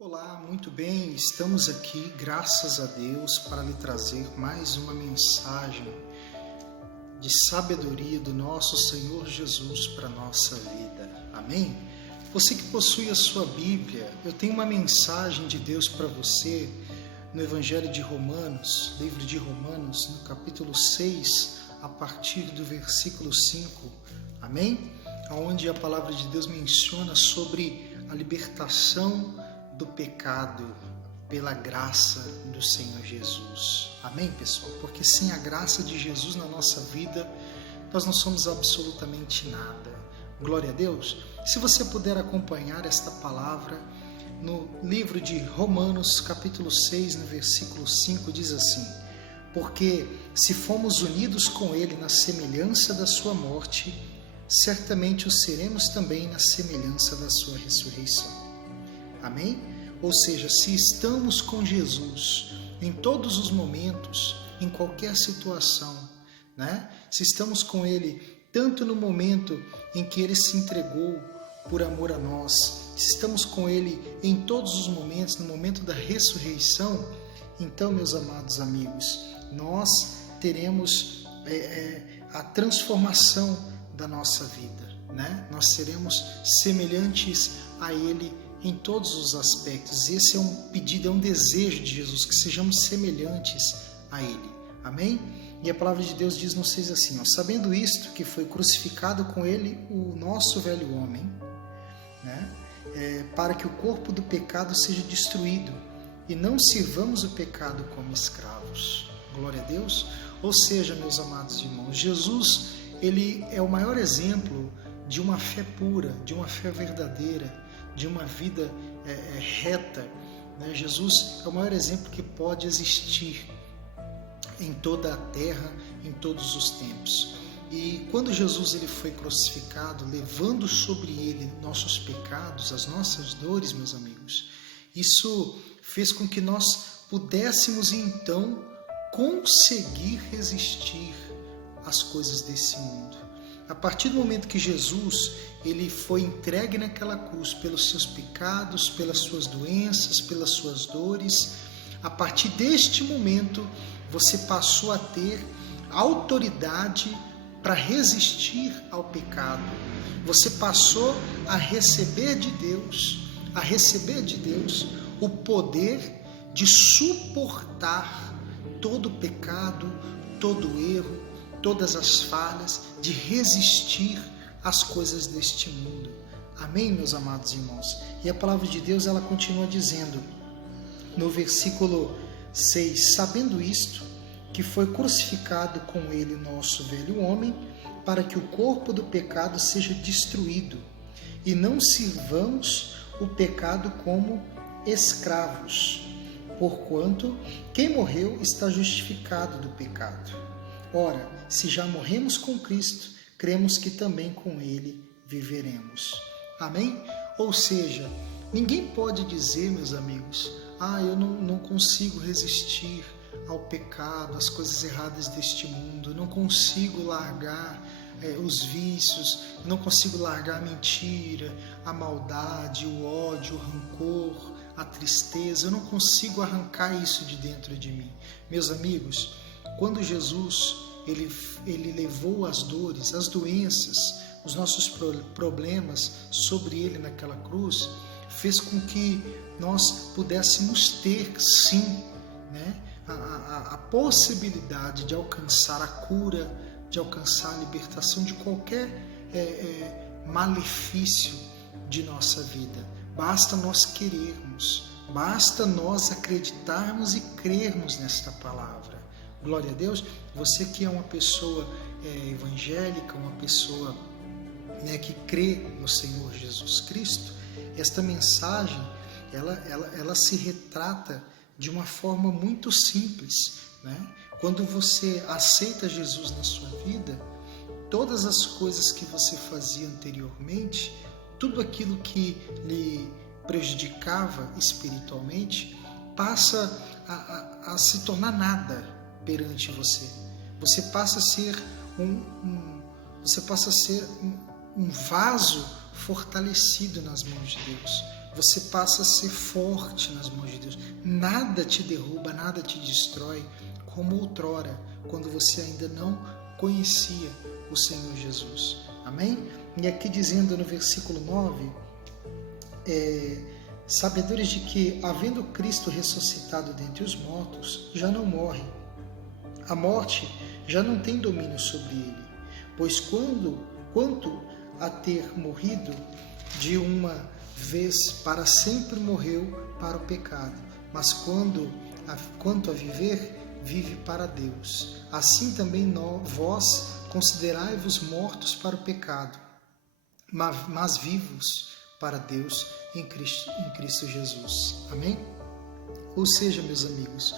Olá, muito bem, estamos aqui, graças a Deus, para lhe trazer mais uma mensagem de sabedoria do nosso Senhor Jesus para a nossa vida. Amém? Você que possui a sua Bíblia, eu tenho uma mensagem de Deus para você no Evangelho de Romanos, livro de Romanos, no capítulo 6, a partir do versículo 5. Amém? Onde a palavra de Deus menciona sobre a libertação do pecado pela graça do Senhor Jesus. Amém, pessoal? Porque sem a graça de Jesus na nossa vida, nós não somos absolutamente nada. Glória a Deus. Se você puder acompanhar esta palavra no livro de Romanos, capítulo 6, no versículo 5, diz assim: porque se fomos unidos com Ele na semelhança da sua morte, certamente o seremos também na semelhança da sua ressurreição. Amém? Ou seja, se estamos com Jesus em todos os momentos, em qualquer situação, né? Se estamos com Ele tanto no momento em que Ele se entregou por amor a nós, se estamos com Ele em todos os momentos, no momento da ressurreição, então, meus amados amigos, nós teremos a transformação da nossa vida, né? Nós seremos semelhantes a Ele em todos os aspectos. Esse é um pedido, é um desejo de Jesus, que sejamos semelhantes a Ele. Amém? E a palavra de Deus diz no 6 assim: sabendo isto, que foi crucificado com Ele o nosso velho homem, né? Para que o corpo do pecado seja destruído, e não sirvamos o pecado como escravos. Glória a Deus. Ou seja, meus amados irmãos, Jesus, Ele é o maior exemplo de uma fé pura, de uma fé verdadeira, de uma vida reta, né? Jesus é o maior exemplo que pode existir em toda a terra, em todos os tempos. E quando Jesus ele foi crucificado, levando sobre ele nossos pecados, as nossas dores, meus amigos, isso fez com que nós pudéssemos então conseguir resistir às coisas desse mundo. A partir do momento que Jesus ele foi entregue naquela cruz pelos seus pecados, pelas suas doenças, pelas suas dores, a partir deste momento você passou a ter autoridade para resistir ao pecado. Você passou a receber de Deus o poder de suportar todo o pecado, todo o erro, todas as falhas, de resistir às coisas deste mundo. Amém, meus amados irmãos? E a palavra de Deus, ela continua dizendo, no versículo 6, sabendo isto, que foi crucificado com ele nosso velho homem, para que o corpo do pecado seja destruído, e não sirvamos o pecado como escravos, porquanto quem morreu está justificado do pecado. Ora, se já morremos com Cristo, cremos que também com Ele viveremos. Amém? Ou seja, ninguém pode dizer, meus amigos, eu não consigo resistir ao pecado, às coisas erradas deste mundo, não consigo largar os vícios, não consigo largar a mentira, a maldade, o ódio, o rancor, a tristeza, eu não consigo arrancar isso de dentro de mim. Meus amigos, quando Jesus ele levou as dores, as doenças, os nossos problemas sobre ele naquela cruz, fez com que nós pudéssemos ter, sim, né, a possibilidade de alcançar a cura, de alcançar a libertação de qualquer malefício de nossa vida. Basta nós querermos, basta nós acreditarmos e crermos nesta palavra. Glória a Deus. Você que é uma pessoa evangélica, uma pessoa que crê no Senhor Jesus Cristo, esta mensagem ela se retrata de uma forma muito simples, né? Quando você aceita Jesus na sua vida, todas as coisas que você fazia anteriormente, tudo aquilo que lhe prejudicava espiritualmente, passa a se tornar nada perante você. Você passa a ser um vaso fortalecido nas mãos de Deus. você passa a ser forte nas mãos de Deus. Nada te derruba, nada te destrói, como outrora, quando você ainda não conhecia o Senhor Jesus. Amém? E aqui dizendo no versículo 9, sabedores de que, havendo Cristo ressuscitado dentre os mortos, já não morre. A morte já não tem domínio sobre ele, pois quanto a ter morrido de uma vez para sempre, morreu para o pecado, mas quanto a viver, vive para Deus. Assim também vós considerai-vos mortos para o pecado, mas vivos para Deus em Cristo Jesus. Amém? Ou seja, meus amigos,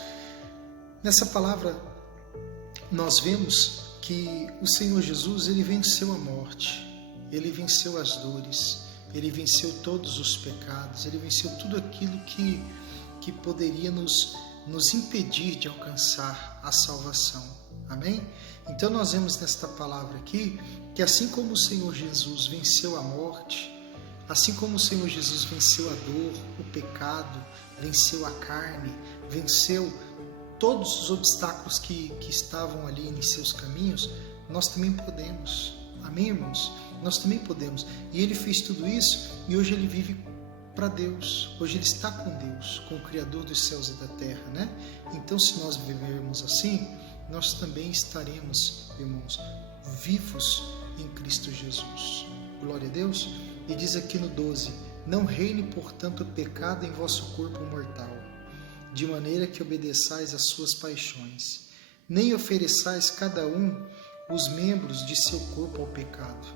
nessa palavra nós vemos que o Senhor Jesus, ele venceu a morte, ele venceu as dores, ele venceu todos os pecados, ele venceu tudo aquilo que poderia nos impedir de alcançar a salvação. Amém? Então nós vemos nesta palavra aqui que assim como o Senhor Jesus venceu a morte, assim como o Senhor Jesus venceu a dor, o pecado, venceu a carne, venceu todos os obstáculos que estavam ali em seus caminhos, nós também podemos. Amém, irmãos? Nós também podemos. E ele fez tudo isso e hoje ele vive para Deus. Hoje ele está com Deus, com o Criador dos céus e da terra, né? Então, se nós vivermos assim, nós também estaremos, irmãos, vivos em Cristo Jesus. Glória a Deus. E diz aqui no 12: não reine, portanto, o pecado em vosso corpo mortal, de maneira que obedeçais às suas paixões, nem ofereçais cada um os membros de seu corpo ao pecado,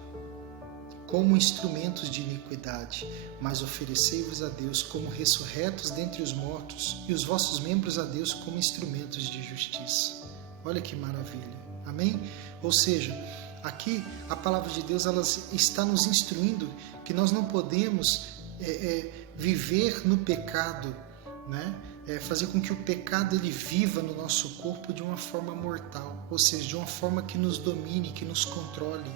como instrumentos de iniquidade, mas oferecei-vos a Deus como ressurretos dentre os mortos, e os vossos membros a Deus como instrumentos de justiça. Olha que maravilha. Amém? Ou seja, aqui a palavra de Deus ela está nos instruindo que nós não podemos viver no pecado, né? Fazer com que o pecado ele viva no nosso corpo de uma forma mortal, ou seja, de uma forma que nos domine, que nos controle,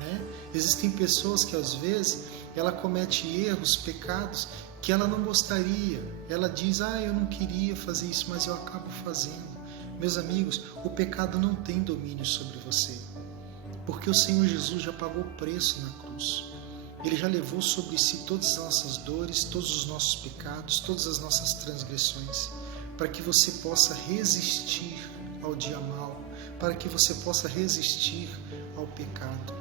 né? Existem pessoas que às vezes ela comete erros, pecados que ela não gostaria, ela diz, eu não queria fazer isso, mas eu acabo fazendo. Meus amigos, o pecado não tem domínio sobre você, porque o Senhor Jesus já pagou o preço na cruz. Ele já levou sobre si todas as nossas dores, todos os nossos pecados, todas as nossas transgressões, para que você possa resistir ao dia mau, para que você possa resistir ao pecado.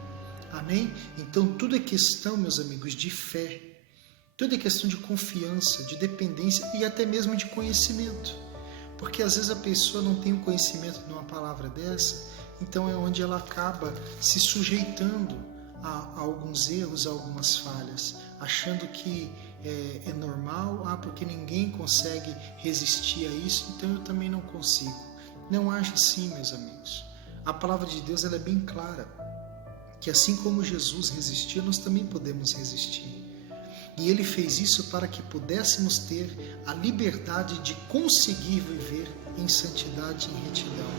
Amém? Então tudo é questão, meus amigos, de fé, tudo é questão de confiança, de dependência e até mesmo de conhecimento. Porque às vezes a pessoa não tem o conhecimento de uma palavra dessa, então é onde ela acaba se sujeitando a alguns erros, a algumas falhas, achando que é normal, porque ninguém consegue resistir a isso, então eu também não consigo. Não ache assim, meus amigos. A palavra de Deus ela é bem clara, que assim como Jesus resistiu, nós também podemos resistir. E ele fez isso para que pudéssemos ter a liberdade de conseguir viver em santidade e em retidão.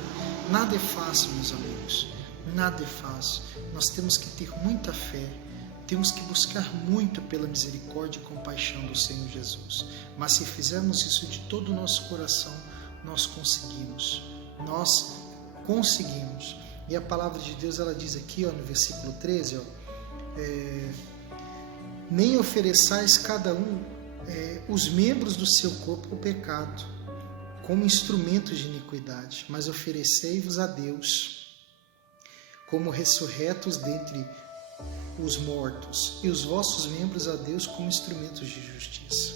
Nada é fácil, meus amigos. Nada é fácil. Nós temos que ter muita fé, temos que buscar muito pela misericórdia e compaixão do Senhor Jesus. Mas se fizermos isso de todo o nosso coração, nós conseguimos. Nós conseguimos. E a palavra de Deus ela diz aqui, no versículo 13, nem ofereçais cada um os membros do seu corpo ao pecado, como instrumentos de iniquidade, mas oferecei-vos a Deus como ressurretos dentre os mortos, e os vossos membros a Deus como instrumentos de justiça.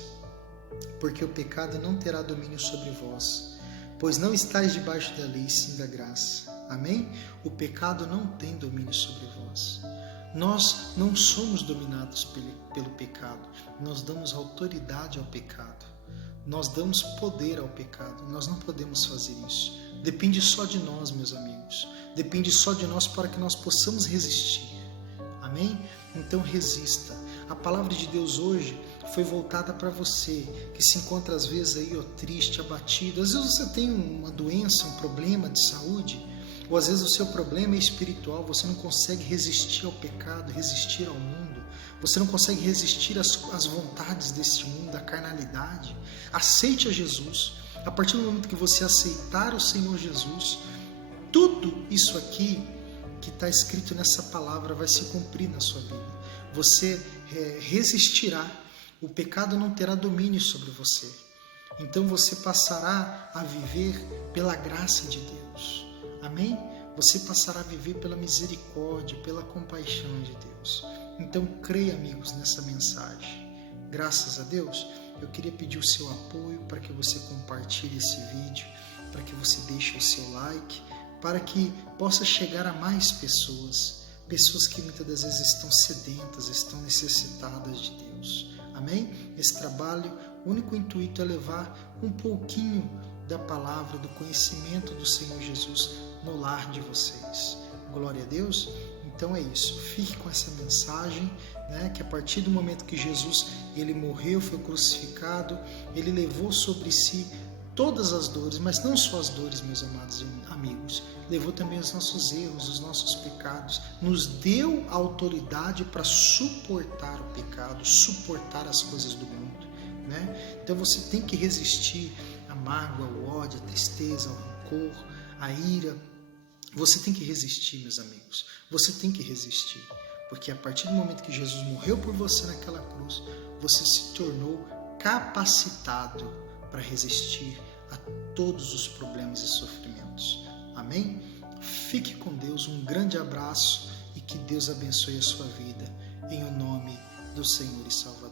Porque o pecado não terá domínio sobre vós, pois não estáis debaixo da lei, sim da graça. Amém? O pecado não tem domínio sobre vós. Nós não somos dominados pelo pecado, nós damos autoridade ao pecado, nós damos poder ao pecado, nós não podemos fazer isso. Depende só de nós, meus amigos, depende só de nós para que nós possamos resistir. Amém? Então resista. A palavra de Deus hoje foi voltada para você que se encontra às vezes aí triste, abatido. Às vezes você tem uma doença, um problema de saúde, Ou às vezes o seu problema é espiritual, você não consegue resistir ao pecado, resistir ao mundo, você não consegue resistir às vontades deste mundo, da carnalidade. Aceite a Jesus. A partir do momento que você aceitar o Senhor Jesus, tudo isso aqui que está escrito nessa palavra vai se cumprir na sua vida. Você resistirá, o pecado não terá domínio sobre você. Então você passará a viver pela graça de Deus. Amém? Você passará a viver pela misericórdia, pela compaixão de Deus. Então creia, amigos, nessa mensagem. Graças a Deus, eu queria pedir o seu apoio para que você compartilhe esse vídeo, para que você deixe o seu like, para que possa chegar a mais pessoas que muitas das vezes estão sedentas, estão necessitadas de Deus. Amém? Esse trabalho, o único intuito é levar um pouquinho da palavra, do conhecimento do Senhor Jesus no lar de vocês. Glória a Deus. Então é isso, fique com essa mensagem, né, que a partir do momento que Jesus ele morreu, foi crucificado, ele levou sobre si todas as dores, mas não só as dores, meus amados amigos, levou também os nossos erros, os nossos pecados, nos deu autoridade para suportar o pecado, suportar as coisas do mundo, né? Então você tem que resistir à mágoa, ao ódio, à tristeza, ao rancor, à ira. Você tem que resistir, meus amigos, você tem que resistir, porque a partir do momento que Jesus morreu por você naquela cruz, você se tornou capacitado para resistir a todos os problemas e sofrimentos. Amém? Fique com Deus, um grande abraço e que Deus abençoe a sua vida, em o nome do Senhor e Salvador.